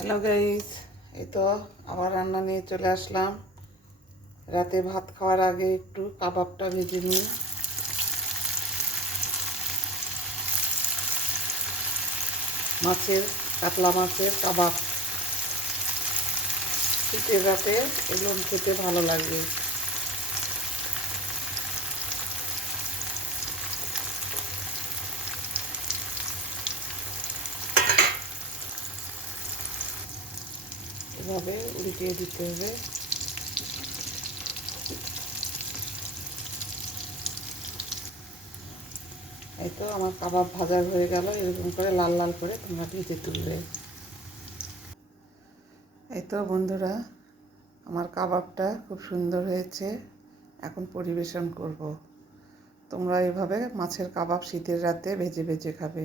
Hello guys, এই তো আবার রান্না নিয়ে চলে আসলাম। রাতে ভাত খাওয়ার আগে একটু কাবাবটা ভেজে নিই। কাতলা মাছের কাবাব শীতের রাতে এগুলো খেতে ভালো লাগবে। এভাবে উল্টিয়ে দিতে হবে। এই তো আমার কাবাব ভাজা হয়ে গেল। এরকম করে লাল লাল করে তোমরা ভেজে তুলবে। এই তো বন্ধুরা, আমার কাবাবটা খুব সুন্দর হয়েছে। এখন পরিবেশন করব। তোমরা এভাবে মাছের কাবাব শীতের রাতে ভেজে ভেজে খাবে।